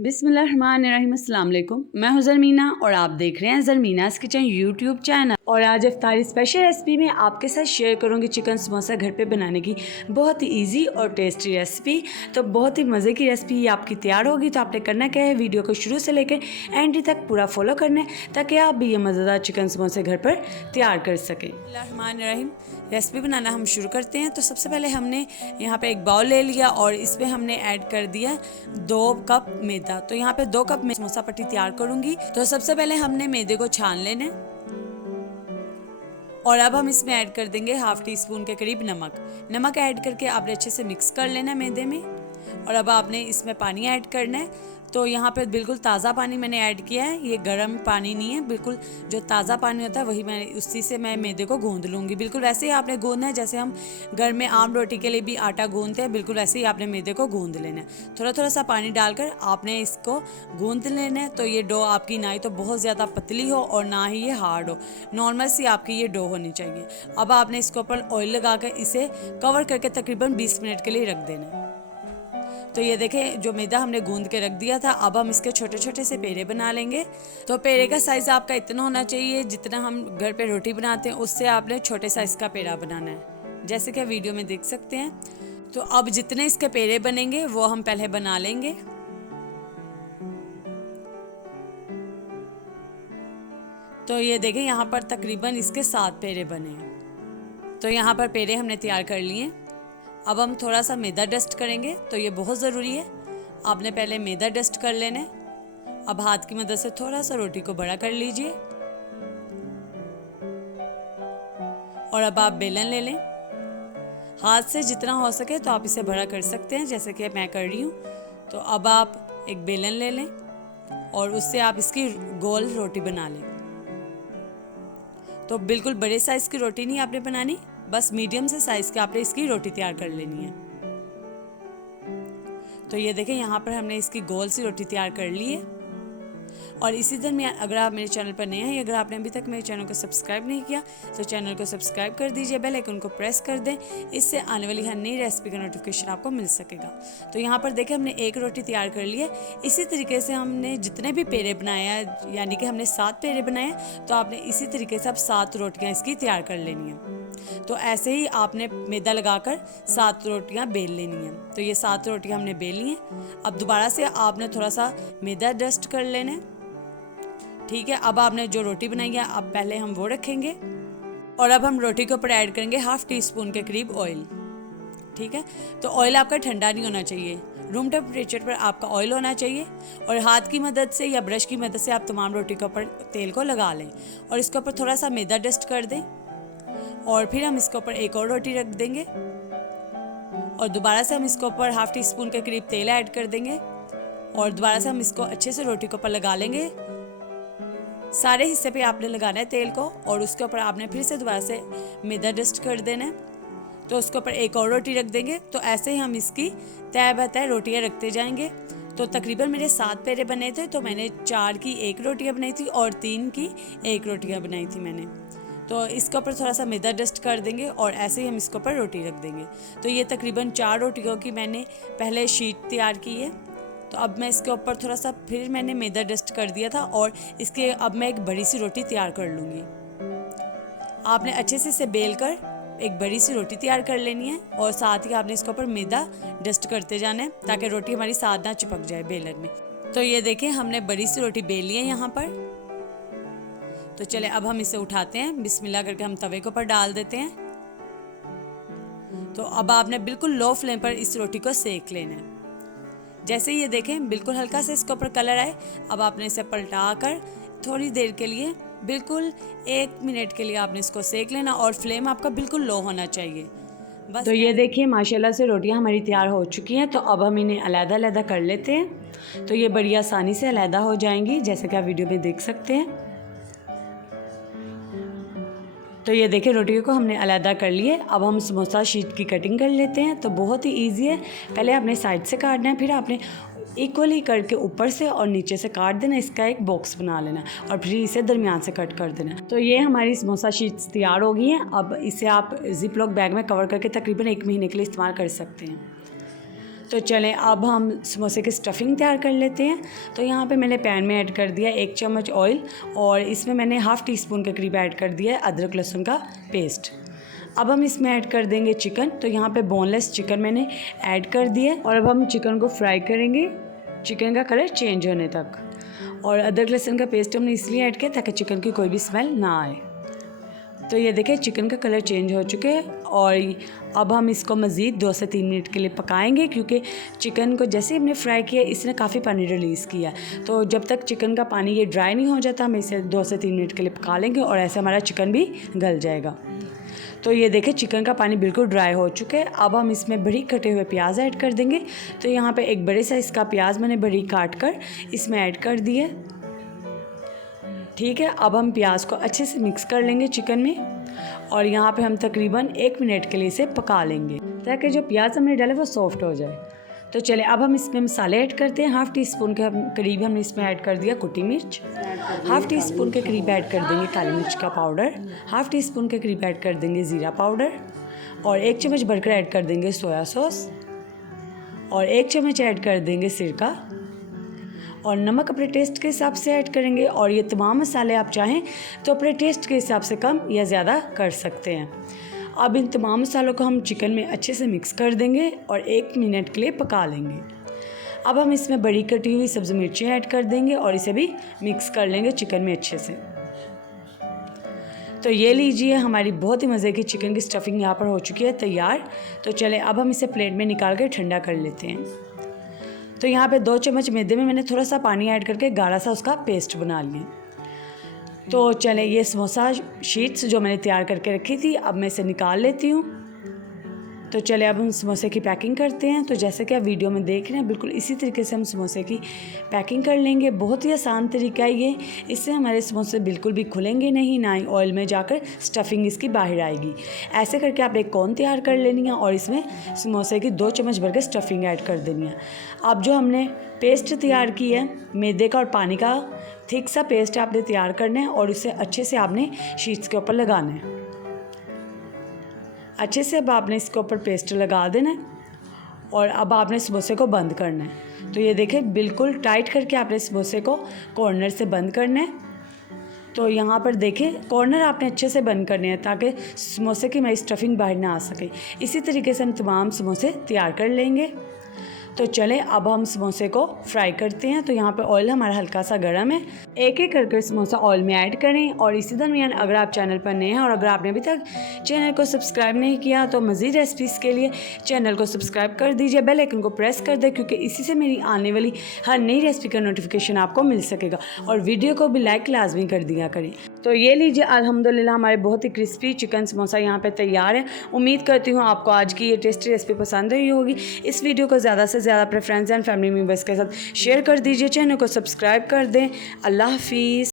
बिस्मिल्लाहिर्रहमानिर्रहीम, अस्सलाम वालेकुम। मैं हूं ज़रमीना और आप देख रहे हैं ज़रमीनास किचन यूट्यूब चैनल। और आज इफ्तारी स्पेशल रेसिपी में आपके साथ शेयर करूंगी चिकन समोसा घर पे बनाने की बहुत ही इजी और टेस्टी रेसिपी। तो बहुत ही मज़े की रेसिपी आपकी तैयार होगी। तो आपने करना क्या है, वीडियो को शुरू से लेकर एंड तक पूरा फॉलो करना है ताकि आप भी ये मज़ेदार चिकन समोसे घर पर तैयार कर सकें। बिस्मिल्लाहिर्रहमानिर्रहीम, रेसिपी बनाना हम शुरू करते हैं। तो सबसे पहले हमने यहाँ पे एक बाउल ले लिया और इसमें हमने ऐड कर दिया 2 कप मैदा। तो यहाँ पे 2 कप में समोसा पट्टी तैयार करूंगी। तो सबसे पहले हमने मैदे को छान लेना है और अब हम इसमें ऐड कर देंगे हाफ टी स्पून के करीब नमक ऐड करके आपने अच्छे से मिक्स कर लेना है मैदे में। और अब आपने इसमें पानी ऐड करना है। तो यहाँ पर बिल्कुल ताज़ा पानी मैंने ऐड किया है, ये गर्म पानी नहीं है, बिल्कुल जो ताज़ा पानी होता है वही मैं उसी से मैं मैदे को गूंद लूँगी। बिल्कुल वैसे ही आपने गूंदना है जैसे हम घर में आम रोटी के लिए भी आटा गूंदते हैं, बिल्कुल वैसे ही आपने मैदे को गूंद लेना है। थोड़ा थोड़ा सा पानी डालकर आपने इसको गूंद लेना है। तो ये डो आपकी ना ही तो बहुत ज़्यादा पतली हो और ना ही ये हार्ड हो, नॉर्मल सी आपकी ये डो होनी चाहिए। अब आपने इसके ऊपर ऑयल लगा कर इसे कवर करके तकरीबन 20 मिनट के लिए रख देना है। तो ये देखें, जो मैदा हमने गूंद के रख दिया था, अब हम इसके छोटे छोटे से पेड़े बना लेंगे। तो पेड़े का साइज़ आपका इतना होना चाहिए जितना हम घर पे रोटी बनाते हैं, उससे आपने छोटे साइज़ का पेड़ा बनाना है, जैसे कि वीडियो में देख सकते हैं। तो अब जितने इसके पेड़े बनेंगे वो हम पहले बना लेंगे। तो ये देखें, यहाँ पर तकरीबन इसके 7 पेड़े बने हैं। तो यहाँ पर पेड़े हमने तैयार कर लिए। अब हम थोड़ा सा मैदा डस्ट करेंगे, तो ये बहुत ज़रूरी है। आपने पहले मैदा डस्ट कर लेना है। अब हाथ की मदद से थोड़ा सा रोटी को बड़ा कर लीजिए और अब आप बेलन ले लें। हाथ से जितना हो सके तो आप इसे बड़ा कर सकते हैं, जैसे कि मैं कर रही हूँ। तो अब आप एक बेलन ले लें और उससे आप इसकी गोल रोटी बना लें। तो बिल्कुल बड़े साइज़ की रोटी नहीं आपने बनानी, बस मीडियम से साइज़ की आपने इसकी रोटी तैयार कर लेनी है। तो ये देखें, यहाँ पर हमने इसकी गोल सी रोटी तैयार कर ली है। और इसी दरमियान अगर आप मेरे चैनल पर नए हैं, अगर आपने अभी तक मेरे चैनल को सब्सक्राइब नहीं किया तो चैनल को सब्सक्राइब कर दीजिए, बेल आइकन को प्रेस कर दें, इससे आने वाली हर नई रेसिपी का नोटिफिकेशन आपको मिल सकेगा। तो यहाँ पर देखें, हमने एक रोटी तैयार कर ली है। इसी तरीके से हमने जितने भी पेड़े बनाए, यानी कि हमने 7 पेड़े बनाए, तो आपने इसी तरीके से अब 7 रोटियाँ इसकी तैयार कर लेनी है। तो ऐसे ही आपने मैदा लगाकर 7 रोटियां बेल लेनी है। तो ये 7 रोटियां हमने बेल ली हैं। अब दोबारा से आपने थोड़ा सा मैदा डस्ट कर लेना है, ठीक है। अब आपने जो रोटी बनाई है, अब पहले हम वो रखेंगे और अब हम रोटी के ऊपर ऐड करेंगे हाफ टी स्पून के करीब ऑयल, ठीक है। तो ऑयल आपका ठंडा नहीं होना चाहिए, रूम टेम्परेचर पर आपका ऑयल होना चाहिए। और हाथ की मदद से या ब्रश की मदद से आप तमाम रोटी के ऊपर तेल को लगा लें और इसके ऊपर थोड़ा सा मैदा डस्ट कर दें। और फिर हम इसके ऊपर एक और रोटी रख देंगे और दोबारा से हम इसके ऊपर हाफ टी स्पून के करीब तेल ऐड कर देंगे और दोबारा से हम इसको अच्छे से रोटी के ऊपर लगा लेंगे। सारे हिस्से पे आपने लगाना है तेल को और उसके ऊपर आपने फिर से दोबारा से मैदा डस्ट कर देना है। तो उसके ऊपर एक और रोटी रख देंगे। तो ऐसे ही हम इसकी तय बतय रोटियाँ रखते जाएंगे। तो तकरीबन मेरे 7 पेड़े बने थे, तो मैंने 4 की 1 रोटियाँ बनाई थी और 3 की 1 रोटियाँ बनाई थी मैंने। तो इसके ऊपर थोड़ा सा मैदा डस्ट कर देंगे और ऐसे ही हम इसके ऊपर रोटी रख देंगे। तो ये तकरीबन 4 रोटियों की मैंने पहले शीट तैयार की है। तो अब मैं इसके ऊपर थोड़ा सा फिर मैंने मैदा डस्ट कर दिया था और इसके अब मैं एक बड़ी सी रोटी तैयार कर लूँगी। आपने अच्छे से इसे बेल कर एक बड़ी सी रोटी तैयार कर लेनी है और साथ ही आपने इसके ऊपर मैदा डस्ट करते जाना है ताकि रोटी हमारी साथ ना चिपक जाए बेलन में। तो ये देखें, हमने बड़ी सी रोटी बेल ली है यहाँ पर। तो चले अब हम इसे उठाते हैं, बिस्मिल्लाह करके हम तवे के ऊपर डाल देते हैं। तो अब आपने बिल्कुल लो फ्लेम पर इस रोटी को सेक लेना है। जैसे ये देखें, बिल्कुल हल्का से इसके ऊपर कलर आए, अब आपने इसे पलटा कर थोड़ी देर के लिए, बिल्कुल 1 मिनट के लिए आपने इसको सेक लेना और फ्लेम आपका बिल्कुल लो होना चाहिए बस। तो ये देखिए, माशाल्लाह से रोटियां हमारी तैयार हो चुकी हैं। तो अब हम इन्हें अलग-अलग कर लेते हैं। तो ये बड़ी आसानी से अलग हो जाएंगी, जैसे कि आप वीडियो में देख सकते हैं। तो ये देखिए, रोटियों को हमने अलग कर लिए। अब हम समोसा शीट की कटिंग कर लेते हैं। तो बहुत ही इजी है, पहले आपने साइड से काटना है, फिर आपने इक्वली करके ऊपर से और नीचे से काट देना, इसका एक बॉक्स बना लेना और फिर इसे दरमियान से कट कर देना। तो ये हमारी समोसा शीट्स तैयार हो गई हैं। अब इसे आप जिप लॉक बैग में कवर करके तकरीबन 1 महीने के लिए इस्तेमाल कर सकते हैं। तो चलें अब हम समोसे की स्टफ़िंग तैयार कर लेते हैं। तो यहाँ पे मैंने पैन में ऐड कर दिया 1 चम्मच ऑयल और इसमें मैंने हाफ़ टी स्पून के करीब ऐड कर दिया है अदरक लहसुन का पेस्ट। अब हम इसमें ऐड कर देंगे चिकन। तो यहाँ पे बोनलेस चिकन मैंने ऐड कर दिया और अब हम चिकन को फ्राई करेंगे चिकन का कलर चेंज होने तक। और अदरक लहसुन का पेस्ट हमने इसलिए ऐड किया ताकि चिकन की कोई भी स्मेल ना आए। तो ये देखिए चिकन का कलर चेंज हो चुके हैं और अब हम इसको मज़ीद 2 से 3 मिनट के लिए पकाएंगे, क्योंकि चिकन को जैसे हमने फ्राई किया इसने काफ़ी पानी रिलीज़ किया। तो जब तक चिकन का पानी ये ड्राई नहीं हो जाता हम इसे 2 से 3 मिनट के लिए पका लेंगे और ऐसे हमारा चिकन भी गल जाएगा। तो ये देखिए चिकन का पानी बिल्कुल ड्राई हो चुके हैं। अब हम इसमें बारीक कटे हुए प्याज ऐड कर देंगे। तो यहाँ पे एक बड़े साइज़ का प्याज मैंने बारीक काट कर इसमें ऐड कर दिया। ठीक है, अब हम प्याज को अच्छे से मिक्स कर लेंगे चिकन में और यहाँ पे हम तकरीबन 1 मिनट के लिए इसे पका लेंगे ताकि जो प्याज हमने डाला वो सॉफ्ट हो जाए। तो चले अब हम इसमें मसाले ऐड करते हैं। हाफ़ टी स्पून के करीब हमने इसमें ऐड कर दिया कुटी मिर्च, हाफ़ टी स्पून के करीब ऐड कर देंगे काली मिर्च का पाउडर, हाफ़ टी स्पून के करीब ऐड कर देंगे ज़ीरा पाउडर और 1 चम्मच भरकर ऐड कर देंगे सोया सॉस और 1 चम्मच ऐड कर देंगे सिरका और नमक अपने टेस्ट के हिसाब से ऐड करेंगे। और ये तमाम मसाले आप चाहें तो अपने टेस्ट के हिसाब से कम या ज़्यादा कर सकते हैं। अब इन तमाम मसालों को हम चिकन में अच्छे से मिक्स कर देंगे और 1 मिनट के लिए पका लेंगे। अब हम इसमें बड़ी कटी हुई सब्ज़ी मिर्ची ऐड कर देंगे और इसे भी मिक्स कर लेंगे चिकन में अच्छे से। तो ये लीजिए हमारी बहुत ही मज़े की चिकन की स्टफ़िंग यहाँ पर हो चुकी है तैयार। तो चले अब हम इसे प्लेट में निकाल कर ठंडा कर लेते हैं। तो यहाँ पे 2 चम्मच मैदे में मैंने थोड़ा सा पानी ऐड करके गाढ़ा सा उसका पेस्ट बना लिया। तो चलें ये समोसा शीट्स जो मैंने तैयार करके रखी थी अब मैं इसे निकाल लेती हूँ। तो चले अब हम समोसे की पैकिंग करते हैं। तो जैसे कि आप वीडियो में देख रहे हैं बिल्कुल इसी तरीके से हम समोसे की पैकिंग कर लेंगे। बहुत ही आसान तरीका है ये, इससे हमारे समोसे बिल्कुल भी खुलेंगे नहीं, ना ही ऑयल में जाकर स्टफ़िंग इसकी बाहर आएगी। ऐसे करके आप एक कोन तैयार कर लेनी है और इसमें समोसे की 2 चम्मच भर के स्टफ़िंग ऐड कर देनी है। अब जो हमने पेस्ट तैयार की है मैदे का और पानी का थिक सा पेस्ट आपने तैयार करना है और इसे अच्छे से आपने शीट्स के ऊपर लगाना है। अच्छे से अब आपने इसके ऊपर पेस्ट लगा देना है और अब आपने समोसे को बंद करना है। तो ये देखें बिल्कुल टाइट करके आपने समोसे को कॉर्नर से बंद करना है। तो यहाँ पर देखें कॉर्नर आपने अच्छे से बंद करने हैं ताकि समोसे की हमारी स्टफ़िंग बाहर ना आ सके। इसी तरीके से हम तमाम समोसे तैयार कर लेंगे। तो चलें अब हम समोसे को फ्राई करते हैं। तो यहाँ पे ऑयल हमारा हल्का सा गर्म है। एक एक करके समोसा ऑयल में ऐड करें और इसी दरमियान अगर आप चैनल पर नए हैं और अगर आपने अभी तक चैनल को सब्सक्राइब नहीं किया तो मज़ीद रेसिपीज़ के लिए चैनल को सब्सक्राइब कर दीजिए, बेल आइकन को प्रेस कर दें, क्योंकि इसी से मेरी आने वाली हर नई रेसिपी का नोटिफिकेशन आपको मिल सकेगा। और वीडियो को भी लाइक लाजमी कर दिया करें। तो ये लीजिए अल्हम्दुलिल्लाह हमारे बहुत ही क्रिस्पी चिकन समोसा यहाँ पे तैयार है। उम्मीद करती हूँ आपको आज की ये टेस्टी रेसिपी पसंद आई होगी। इस वीडियो को ज़्यादा से ज़्यादा अपने फ्रेंड्स एंड फैमिली मेम्बर्स के साथ शेयर कर दीजिए। चैनल को सब्सक्राइब कर दें। अल्लाह हाफिज़।